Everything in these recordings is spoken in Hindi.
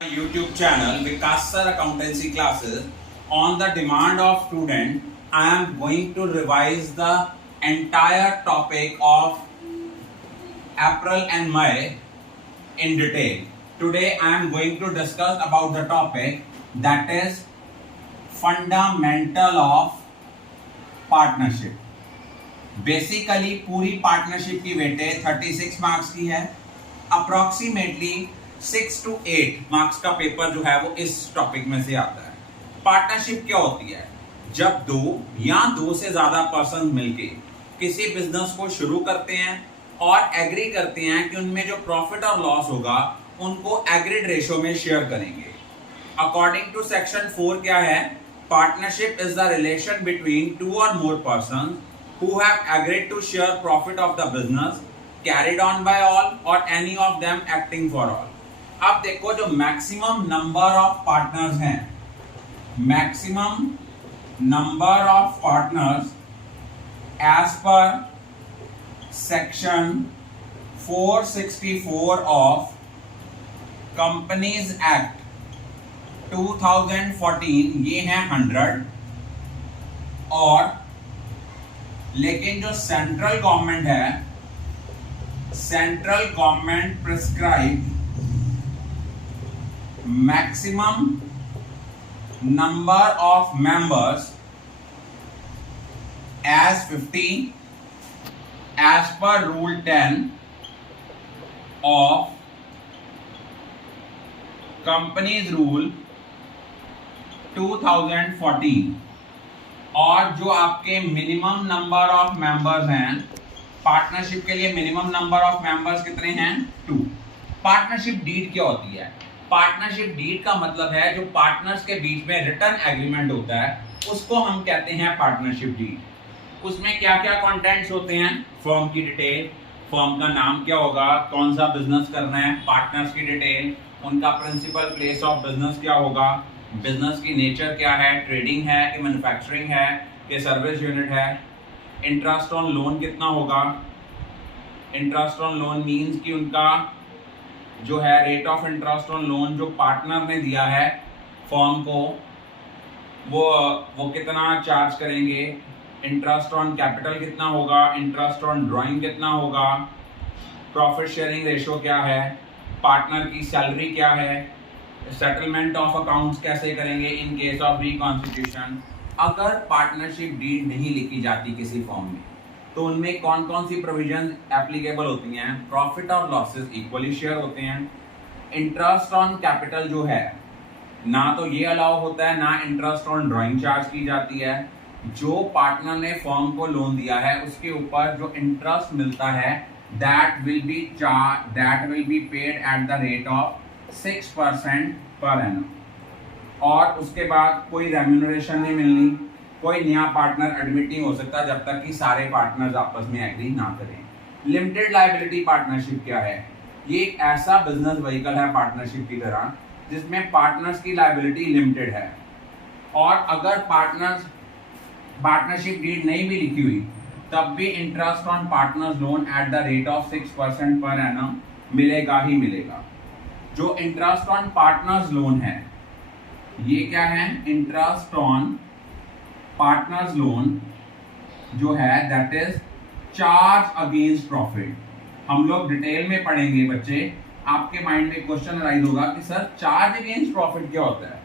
YouTube channel Vikas Sir Accountancy Classes. On the demand of student, I am going to revise the entire topic of April and May in detail. Today I am going to discuss about the topic that is fundamental of partnership. Basically पूरी पार्टनरशिप की वेटेज 36 मार्क्स की है. अप्रोक्सीमेटली 6 to 8 मार्क्स का पेपर जो है वो इस टॉपिक में से आता है. पार्टनरशिप क्या होती है? जब दो या दो से ज्यादा पर्सन मिलके किसी बिजनेस को शुरू करते हैं और एग्री करते हैं कि उनमें जो प्रॉफिट और लॉस होगा उनको एग्रीड रेशो में शेयर करेंगे. अकॉर्डिंग टू सेक्शन 4 क्या है? Partnership is the relation between two or more person who have agreed to share profit of the business carried on by all or any of them acting for all. अब देखो जो मैक्सिमम नंबर ऑफ पार्टनर्स हैं, maximum number of partners as per section 464 of companies act 2014 ये है 100. और लेकिन जो सेंट्रल गवर्नमेंट है, central government prescribe maximum number of members as 50 as per rule 10 of companies rule 2014. और जो आपके मिनिमम नंबर ऑफ मेंबर्स हैं पार्टनरशिप के लिए, मिनिमम नंबर ऑफ मेंबर्स कितने हैं? 2. पार्टनरशिप डीड क्या होती है? पार्टनरशिप डीड का मतलब है जो पार्टनर्स के बीच में रिटर्न एग्रीमेंट होता है उसको हम कहते हैं पार्टनरशिप डीड. उसमें क्या क्या कंटेंट्स होते हैं? फर्म की डिटेल, फर्म का नाम क्या होगा, कौन सा बिजनेस करना है, पार्टनर्स की डिटेल, उनका प्रिंसिपल प्लेस ऑफ बिजनेस क्या होगा, बिजनेस की नेचर क्या है, ट्रेडिंग है कि मैन्युफैक्चरिंग है कि सर्विस यूनिट है, इंटरेस्ट ऑन लोन कितना होगा. इंटरेस्ट ऑन लोन मींस कि उनका जो है rate of interest on loan जो पार्टनर ने दिया है फर्म को वो कितना चार्ज करेंगे, इंटरेस्ट ऑन कैपिटल कितना होगा, इंटरेस्ट ऑन ड्राइंग कितना होगा, प्रॉफिट शेयरिंग रेशो क्या है, पार्टनर की सैलरी क्या है, सेटलमेंट ऑफ अकाउंट्स कैसे करेंगे इन केस ऑफ रिकॉन्स्टिट्यूशन. अगर पार्टनरशिप डीड नहीं लिखी जाती किसी फॉर्म में तो उनमें कौन कौन सी प्रोविजन एप्लीकेबल होती हैं? प्रॉफिट और लॉसेस इक्वली शेयर होते हैं. इंटरेस्ट ऑन कैपिटल जो है ना तो ये अलाउ होता है ना इंटरेस्ट ऑन ड्राइंग चार्ज की जाती है. जो पार्टनर ने फर्म को लोन दिया है उसके ऊपर जो इंटरेस्ट मिलता है that will be paid at the rate of 6% per annum. और उसके बाद कोई रेम्यूनरेशन नहीं मिलनी, कोई नया पार्टनर एडमिट नहीं हो सकता जब तक कि सारे पार्टनर्स आपस में एग्री ना करें. लिमिटेड लायबिलिटी पार्टनरशिप क्या है? ये एक ऐसा बिजनेस व्हीकल है पार्टनरशिप की तरह जिसमें पार्टनर्स की लायबिलिटी लिमिटेड है. और अगर पार्टनरशिप डीड नहीं भी लिखी हुई तब भी interest on partners loan at the rate of 6% per annum मिलेगा ही मिलेगा. जो इंटरेस्ट ऑन पार्टनर्स लोन है ये क्या है? इंटरेस्ट ऑन पार्टनर्स लोन जो है that is charge against profit. हम लोग डिटेल में पढ़ेंगे बच्चे. आपके माइंड में क्वेश्चन अराइज होगा कि सर चार्ज अगेंस्ट प्रॉफिट क्या होता है?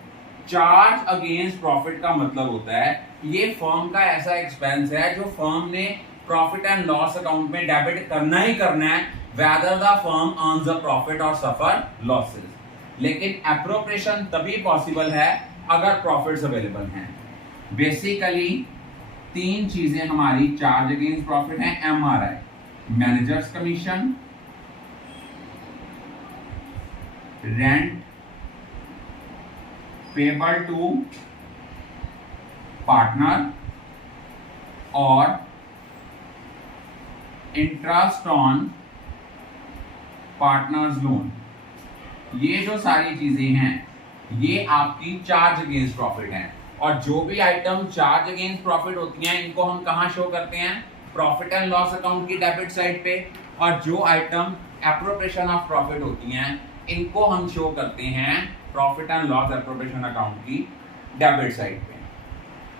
चार्ज अगेंस्ट प्रॉफिट का मतलब होता है ये फर्म का ऐसा एक्सपेंस है जो फर्म ने प्रॉफिट एंड लॉस अकाउंट में डेबिट करना ही करना है whether the firm earns a profit or suffer losses. लेकिन एप्रोप्रिएशन तभी पॉसिबल है अगर प्रॉफिट्स अवेलेबल हैं. बेसिकली 3 चीजें हमारी चार्ज अगेंस्ट प्रॉफिट हैं. MRI managers commission, rent payable to partner और इंटरेस्ट ऑन पार्टनर्स लोन. ये जो सारी चीजें हैं ये आपकी चार्ज अगेंस्ट प्रॉफिट हैं. और जो भी आइटम चार्ज अगेंस्ट प्रॉफिट होती हैं इनको हम कहां शो करते हैं? प्रॉफिट एंड लॉस अकाउंट की डेबिट साइड पे. और जो आइटम एप्रोप्रिएशन ऑफ प्रॉफिट होती हैं इनको हम शो करते हैं profit and loss appropriation account की डेबिट साइड पे।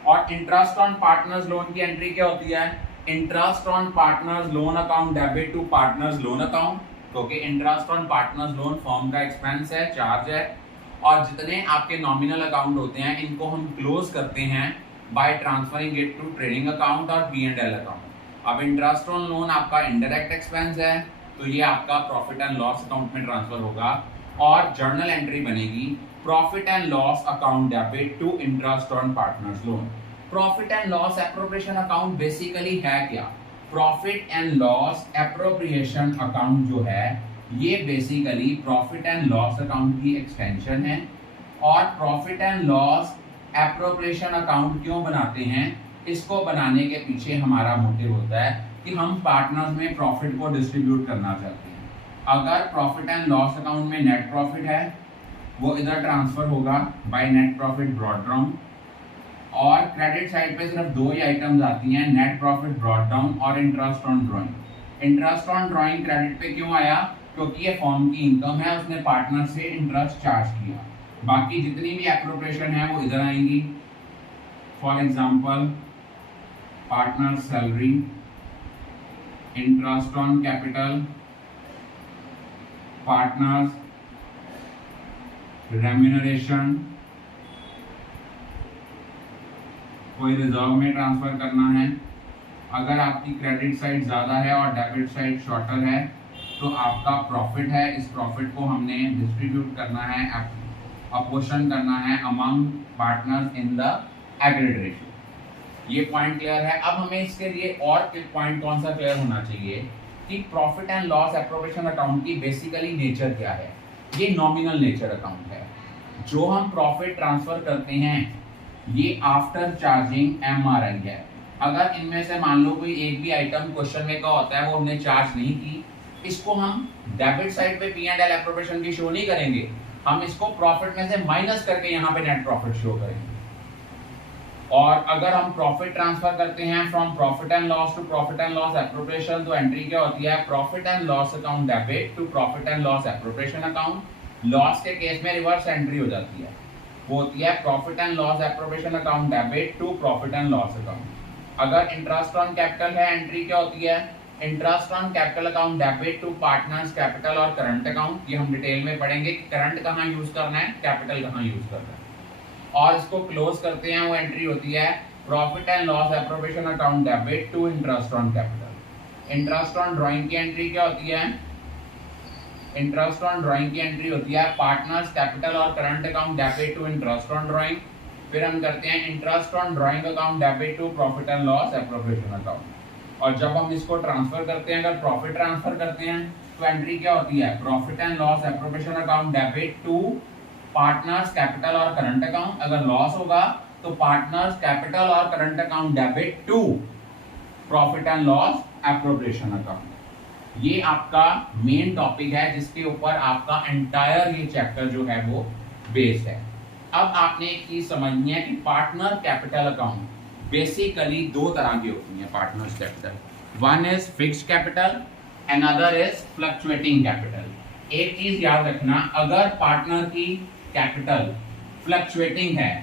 और इंटरेस्ट ऑन पार्टनर्स लोन की एंट्री क्या होती है? Interest on partners loan account debit to partners loan account, क्योंकि interest on partners loan firm का एक्सपेंस है, चार्ज है। और जितने आपके नॉमिनल अकाउंट होते हैं इनको हम क्लोज करते हैं by transferring it to trading account और P&L अकाउंट। अब इंटरेस्ट ऑन लोन आपका इनडायरेक्ट एक्सपेंस है, तो ये आपका प्रॉफिट एंड लॉस अकाउंट में ट्रांसफर होगा और जर्नल एंट्री बनेगी profit and loss account debit to interest on partners loan. Profit and loss appropriation account basically है क्या? Profit and loss appropriation account जो है ये basically profit and loss account की एक्सटेंशन है। और profit and loss appropriation account क्यों बनाते हैं? इसको बनाने के पीछे हमारा मोटिव होता है कि हम पार्टनर्स में प्रॉफिट को डिस्ट्रीब्यूट करना चाहते हैं। अगर प्रॉफिट एंड लॉस अकाउंट में नेट प्रॉफिट है वो इधर ट्रांसफर होगा by net profit brought down. और क्रेडिट साइड पे सिर्फ दो ही आइटम्स आती हैं, नेट प्रॉफिट ब्रॉट डाउन और interest on drawing. Interest on drawing credit पे क्यों आया? क्योंकि ये फर्म की इनकम है, उसने पार्टनर से इंटरेस्ट चार्ज किया। बाकी जितनी भी एप्रोप्रिएशन है वो इधर आएंगी। For example partner salary, interest on capital, partners remuneration, कोई रिजर्व में ट्रांसफर करना है। अगर आपकी क्रेडिट साइड ज़्यादा है और डेबिट साइड शॉर्टर है तो आपका प्रॉफिट है, इस प्रॉफिट को हमने डिस्ट्रीब्यूट करना है, अपोर्शन करना है among partners in the aggregate ratio. ये पॉइंट क्लियर है। अब हमें इसके लिए और पॉइंट कौन सा क्लियर होना चाहिए कि profit and loss appropriation account की बेसिकली नेचर क्या है? ये नॉमिनल नेचर अकाउंट है। जो हम प्रॉफिट ट्रांसफर करते हैं ये आफ्टर चार्जिंग MRI है। अगर इनमें से मान लो कोई एक भी आइटम क्वेश्चन में का होता है वो हमने चार्ज नहीं की, इसको हम डेबिट साइड पे P&L एप्रोप्रिएशन की शो नहीं करेंगे, हम इसको प्रॉफिट में से माइनस करके यहाँ पे नेट प्रॉफिट शो करेंगे। और अगर हम प्रॉफिट ट्रांसफर करते हैं from profit and loss to profit and loss appropriation तो एंट्री क्या होती है? Profit and loss account debit to profit and loss appropriation account. Loss के केस में रिवर्स एंट्री हो जाती है, वो होती है profit and loss appropriation account debit to profit and loss account. अगर इंटरेस्ट ऑन कैपिटल है एंट्री क्या होती है? Interest on capital account debit to partners capital और करंट अकाउंट। ये हम डिटेल में पढ़ेंगे कि करंट कहाँ यूज करना है, कैपिटल कहाँ यूज करना है। और इसको क्लोज करते हैं, वो एंट्री होती है profit and loss appropriation account debit to interest on capital. Interest on drawing की एंट्री क्या होती है? इंटरेस्ट ऑन ड्राइंग की एंट्री होती है पार्टनर्स कैपिटल और current account debit to interest on drawing. फिर हम करते हैं interest on drawing account debit to profit and loss appropriation account. और जब हम इसको ट्रांसफर करते हैं, अगर प्रॉफिट ट्रांसफर करते हैं तो एंट्री क्या होती है? Profit and loss appropriation account debit to partners capital और करंट अकाउंट। अगर लॉस होगा तो पार्टनर्स कैपिटल और current account debit to profit and loss appropriation account. ये आपका मेन टॉपिक है जिसके ऊपर आपका एंटायर ये चैप्टर जो है वो बेस्ड है। अब आपने एक चीज समझनी है कि पार्टनर कैपिटल अकाउंट बेसिकली दो तरह की होती है। Partners capital, one is fixed capital, another is fluctuating capital. एक चीज याद रखना, अगर पार्टनर की कैपिटल फ्लक्चुएटिंग है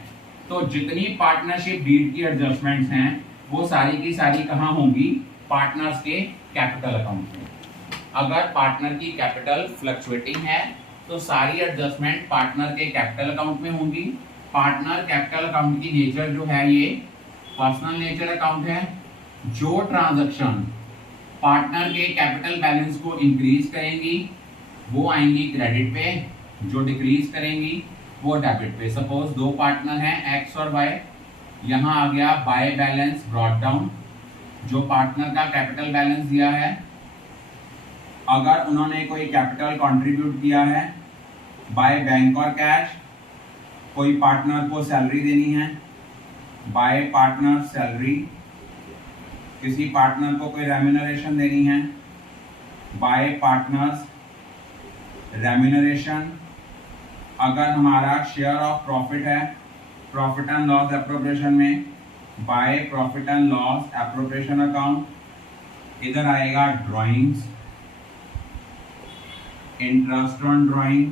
तो जितनी पार्टनरशिप डीड की एडजस्टमेंट्स हैं वो सारी की सारी कहाँ होंगी? पार्टनर्स के कैपिटल अकाउंट में। अगर पार्टनर की कैपिटल फ्लक्चुएटिंग है तो सारी एडजस्टमेंट पार्टनर के कैपिटल अकाउंट में होंगी। पार्टनर कैपिटल अकाउंट की नेचर जो है ये पर्सनल नेचर अकाउंट है। जो ट्रांजैक्शन पार्टनर के कैपिटल बैलेंस को इंक्रीज करेंगी वो आएंगी क्रेडिट पे, जो डिक्रीज करेंगी वो डेबिट पे। सपोज दो पार्टनर हैं एक्स और वाई, यहाँ आ गया बाय बैलेंस ब्रॉट डाउन, जो पार्टनर का कैपिटल बैलेंस दिया है। अगर उन्होंने कोई कैपिटल कंट्रीब्यूट किया है बाय बैंक और कैश, कोई पार्टनर को सैलरी देनी है बाय पार्टनर सैलरी, किसी पार्टनर को कोई रेम्यूनरेशन देनी है बाय पार्टनर्स रेम्यूनरेशन। अगर हमारा शेयर ऑफ प्रॉफिट है प्रॉफिट एंड लॉस एप्रोप्रिएशन में by profit and loss appropriation account. इधर आएगा drawings, interest on drawing,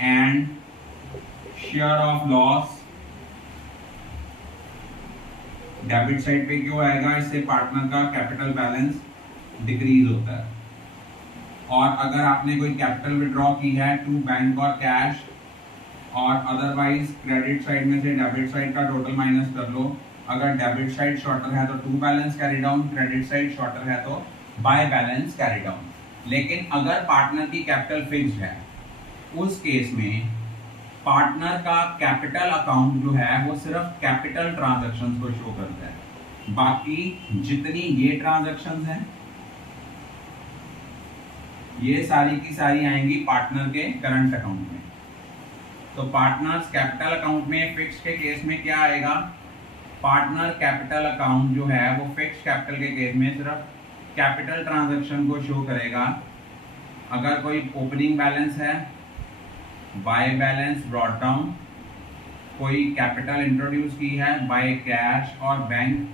and share of loss debit side पे क्यों आएगा, इससे पार्टनर का कैपिटल बैलेंस डिक्रीज होता है। और अगर आपने कोई कैपिटल विड्रॉ की है टू बैंक और कैश, और अदरवाइज क्रेडिट साइड में से डेबिट साइड का टोटल माइनस कर लो। अगर डेबिट साइड शॉर्टर है तो to balance carry down, credit side shorter है तो बाय बैलेंस कैरी डाउन। लेकिन अगर पार्टनर की कैपिटल फिक्स्ड है, उस केस में पार्टनर का कैपिटल अकाउंट जो है वो सिर्फ कैपिटल ट्रांजैक्शंस को शो करता है, बाकी जितनी ये ट्रांजैक्शंस हैं ये सारी की सारी आएंगी पार्टनर के करंट अकाउंट में। तो पार्टनर्स कैपिटल अकाउंट में फिक्स के केस में क्या आएगा, पार्टनर कैपिटल अकाउंट जो है वो फिक्स कैपिटल के केस में सिर्फ कैपिटल ट्रांजैक्शन को शो करेगा। अगर कोई ओपनिंग बैलेंस है, बाय बैलेंस ब्रॉट डाउन, कोई कैपिटल इंट्रोड्यूस की है बाय कैश और बैंक,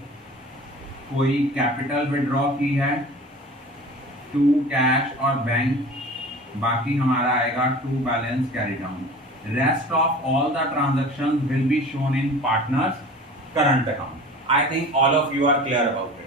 कोई कैपिटल विड्रॉ की है टू कैश और बैंक, बाकी हमारा आएगा to balance carry down. Rest of all the transactions will be shown in partners current account. I think all of you are clear about it.